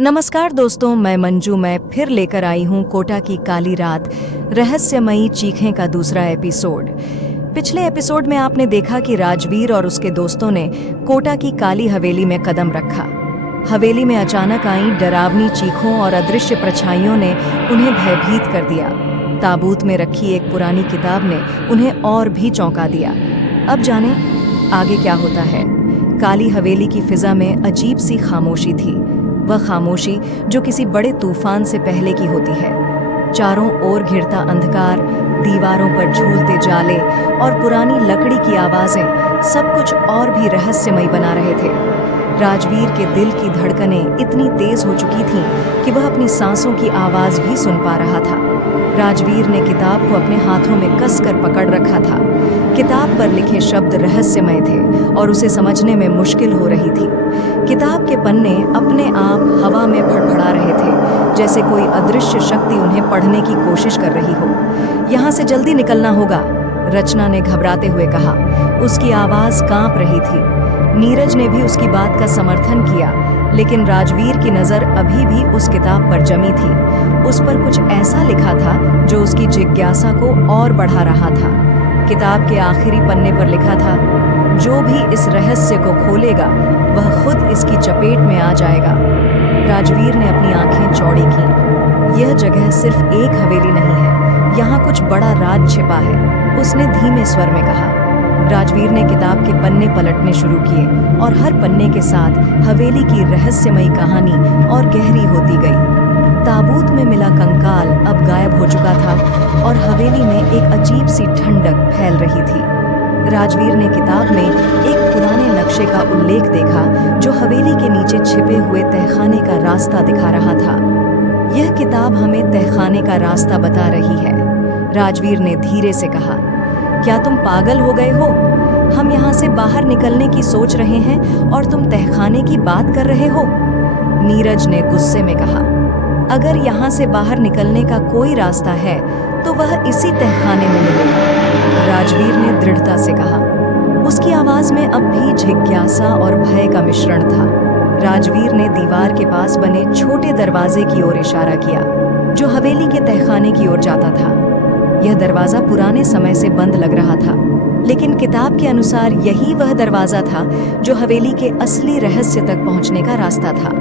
नमस्कार दोस्तों, मैं मंजू। मैं फिर लेकर आई हूँ कोटा की काली रात रहस्यमयी चीखें का दूसरा एपिसोड। पिछले एपिसोड में आपने देखा कि राजवीर और उसके दोस्तों ने कोटा की काली हवेली में कदम रखा। हवेली में अचानक आई डरावनी चीखों और अदृश्य परछाइयों ने उन्हें भयभीत कर दिया। ताबूत में रखी एक पुरानी किताब ने उन्हें और भी चौंका दिया। अब जाने आगे क्या होता है। काली हवेली की फिजा में अजीब सी खामोशी थी, वह खामोशी जो किसी बड़े तूफान से पहले की होती है। चारों ओर घिरता अंधकार, दीवारों पर झूलते जाले और पुरानी लकड़ी की आवाजें सब कुछ और भी रहस्यमय बना रहे थे। राजवीर के दिल की धड़कनें इतनी तेज हो चुकी थीं कि वह अपनी सांसों की आवाज भी सुन पा रहा था। राजवीर ने किताब को अपने हाथों में कसकर पकड़ रखा था। किताब पर लिखे शब्द रहस्यमय थे और उसे समझने में मुश्किल हो रही थी। किताब के पन्ने अपने आप हवा में फड़फड़ा रहे थे, जैसे कोई अदृश्य शक्ति उन्हें पढ़ने की कोशिश कर रही हो। यहाँ से जल्दी निकलना होगा, रचना ने घबराते हुए कहा। उसकी आवाज कांप रही थी। नीरज ने भी उसकी बात का समर्थन किया, लेकिन राजवीर की नजर अभी भी उस किताब पर जमी थी। उस पर कुछ ऐसा लिखा था जो उसकी जिज्ञासा को और बढ़ा रहा था। किताब के आखिरी पन्ने पर लिखा था, जो भी इस रहस्य को खोलेगा वह खुद इसकी चपेट में आ जाएगा। राजवीर ने अपनी आंखें चौड़ी की। यह जगह सिर्फ एक हवेली नहीं है, यहाँ कुछ बड़ा राज छिपा है, उसने धीमे स्वर में कहा। राजवीर ने किताब के पन्ने पलटने शुरू किए और हर पन्ने के साथ हवेली की रहस्यमयी कहानी और गहरी होती गई। ताबूत में मिला कंकाल अब गायब हो चुका था और हवेली में एक अजीब सी ठंडक फैल रही थी। राजवीर ने किताब में एक पुराने नक्शे का उल्लेख देखा जो हवेली के नीचे छिपे हुए तहखाने का रास्ता दिखा रहा था। यह किताब हमें तहखाने का रास्ता बता रही है, राजवीर ने धीरे से कहा। क्या तुम पागल हो गए हो? हम यहाँ से बाहर निकलने की सोच रहे हैं और तुम तहखाने की बात कर रहे हो, नीरज ने गुस्से में कहा। अगर यहाँ से बाहर निकलने का कोई रास्ता है तो वह इसी तहखाने में मिलेगा, राजवीर ने दृढ़ता से कहा। उसकी आवाज में अब भी जिज्ञासा और भय का मिश्रण था। राजवीर ने दीवार के पास बने छोटे दरवाजे की ओर इशारा किया जो हवेली के तहखाने की ओर जाता था। यह दरवाजा पुराने समय से बंद लग रहा था, लेकिन किताब के अनुसार यही वह दरवाजा था जो हवेली के असली रहस्य तक पहुंचने का रास्ता था।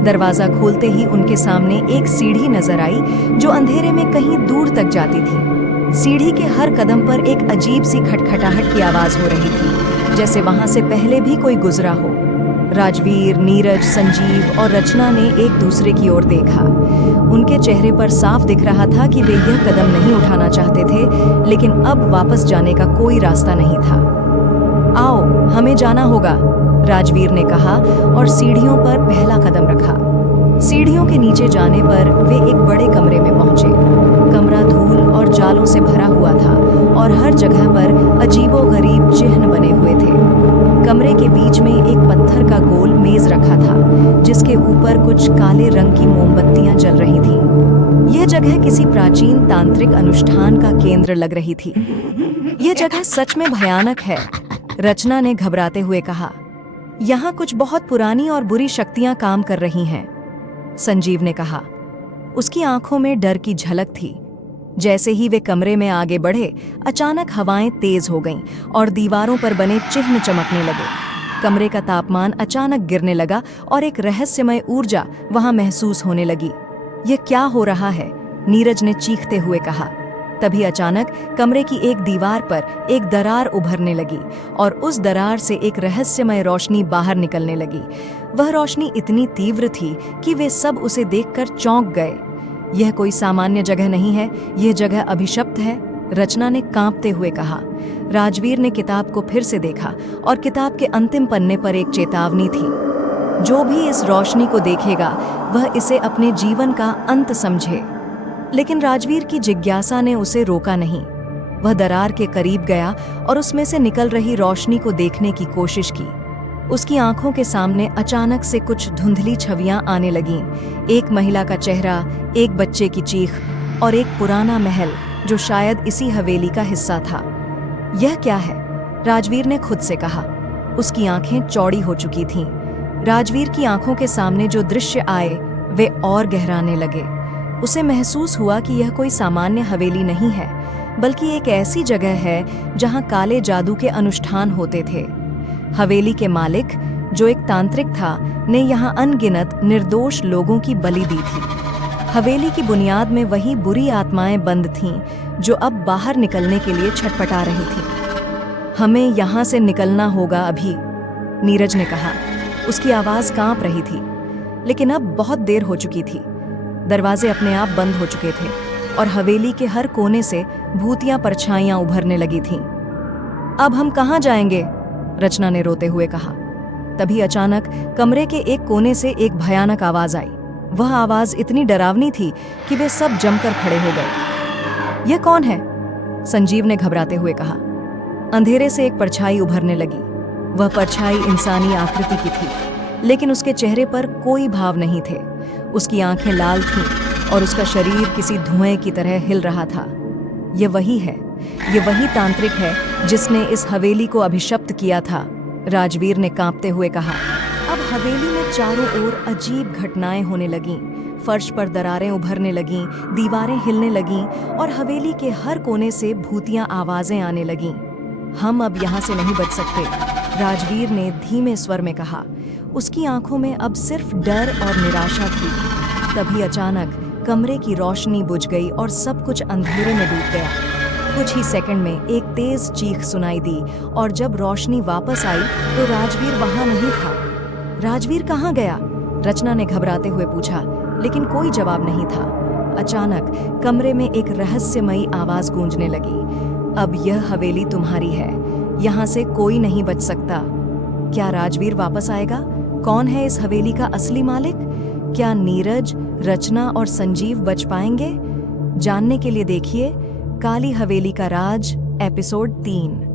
दरवाजा खोलते ही उनके सामने एक सीढ़ी नजर आई जो अंधेरे में कहीं दूर तक जाती थी। सीढ़ी के हर कदम पर एक अजीब सी खटखटाहट की आवाज हो रही थी, जैसे वहां से पहले भी कोई गुजरा हो। राजवीर, नीरज, संजीव और रचना ने एक दूसरे की ओर देखा। उनके चेहरे पर साफ दिख रहा था कि वे यह कदम नहीं उठाना चाहते थे, लेकिन अब वापस जाने का कोई रास्ता नहीं था। आओ, हमें जाना होगा, राजवीर ने कहा और सीढ़ियों पर पहला कदम रखा। सीढ़ियों के नीचे जाने पर वे एक बड़े कमरे में पहुंचे। कमरा धूल और जालों से भरा हुआ था और हर जगह पर अजीबोगरीब चिन्ह बने हुए थे। कमरे के बीच में एक पत्थर का गोल मेज रखा था जिसके ऊपर कुछ काले रंग की मोमबत्तियां जल रही थीं। यह जगह किसी प्राचीन तांत्रिक अनुष्ठान का केंद्र लग रही थी। यह जगह सच में भयानक है, रचना ने घबराते हुए कहा। यहाँ कुछ बहुत पुरानी और बुरी शक्तियां काम कर रही हैं, संजीव ने कहा। उसकी आंखों में डर की झलक थी। जैसे ही वे कमरे में आगे बढ़े, अचानक हवाएं तेज हो गईं और दीवारों पर बने चिन्ह चमकने लगे। कमरे का तापमान अचानक गिरने लगा और एक रहस्यमय ऊर्जा वहां महसूस होने लगी। यह क्या हो रहा है? नीरज ने चीखते हुए कहा। तभी अचानक कमरे की एक दीवार पर एक दरार उभरने लगी और उस दरार से एक रहस्यमय रोशनी बाहर निकलने लगी। वह रोशनी इतनी तीव्र थी कि वे सब उसे देखकर चौंक गए। यह कोई सामान्य जगह नहीं है, यह जगह अभिशप्त है, रचना ने कांपते हुए कहा। राजवीर ने किताब को फिर से देखा और किताब के अंतिम पन्ने पर एक चेतावनी थी, जो भी इस रोशनी को देखेगा वह इसे अपने जीवन का अंत समझे। लेकिन राजवीर की जिज्ञासा ने उसे रोका नहीं। वह दरार के करीब गया और उसमें से निकल रही रोशनी को देखने की कोशिश की। उसकी आंखों के सामने अचानक से कुछ धुंधली छवियां आने लगीं। एक महिला का चेहरा, एक बच्चे की चीख और एक पुराना महल जो शायद इसी हवेली का हिस्सा था। यह क्या है? राजवीर ने खुद से कहा। उसकी आंखें चौड़ी हो चुकी थीं। राजवीर की आंखों के सामने जो दृश्य आए वे और गहराने लगे। उसे महसूस हुआ कि यह कोई सामान्य हवेली नहीं है, बल्कि एक ऐसी जगह है जहां काले जादू के अनुष्ठान होते थे। हवेली के मालिक, जो एक तांत्रिक था, ने यहां अनगिनत निर्दोष लोगों की बलि दी थी। हवेली की बुनियाद में वही बुरी आत्माएं बंद थीं जो अब बाहर निकलने के लिए छटपटा रही थीं। हमें यहां से निकलना होगा अभी, नीरज ने कहा। उसकी आवाज कांप रही थी, लेकिन अब बहुत देर हो चुकी थी। दरवाजे अपने आप बंद हो चुके थे और हवेली के हर कोने से भूतियां परछाइयां उभरने लगी थीं। अब हम कहाँ जाएंगे? रचना ने रोते हुए कहा। तभी अचानक कमरे के एक कोने से एक भयानक आवाज आई। वह आवाज इतनी डरावनी थी कि वे सब जमकर खड़े हो गए। यह कौन है? संजीव ने घबराते हुए कहा। अंधेरे से एक परछाई उभरने लगी। वह परछाई इंसानी आकृति की थी, लेकिन उसके चेहरे पर कोई भाव नहीं थे। उसकी आंखें लाल थीं और उसका शरीर किसी धुएं की तरह हिल रहा था। यह वही है, ये वही तांत्रिक है जिसने इस हवेली को अभिशप्त किया था, राजवीर ने कांपते हुए कहा। अब हवेली में चारों ओर अजीब घटनाएं होने लगीं। फर्श पर दरारें उभरने लगीं, दीवारें हिलने लगीं और हवेली के हर कोने से भूतियां आवाजें आने लगीं। हम अब यहाँ से नहीं बच सकते, राजवीर ने धीमे स्वर में कहा। उसकी आंखों में अब सिर्फ डर और निराशा थी। तभी अचानक कमरे की रोशनी बुझ गई और सब कुछ अंधेरे में डूब गया। कुछ ही सेकंड में एक तेज चीख सुनाई दी और जब रोशनी वापस आई तो राजवीर वहां नहीं था। राजवीर कहाँ गया? रचना ने घबराते हुए पूछा, लेकिन कोई जवाब नहीं था। अचानक कमरे में एक रहस्यमयी आवाज गूंजने लगी। अब यह हवेली तुम्हारी है, यहाँ से कोई नहीं बच सकता। क्या राजवीर वापस आएगा? कौन है इस हवेली का असली मालिक? क्या नीरज, रचना और संजीव बच पाएंगे? जानने के लिए देखिए काली हवेली का राज एपिसोड 3।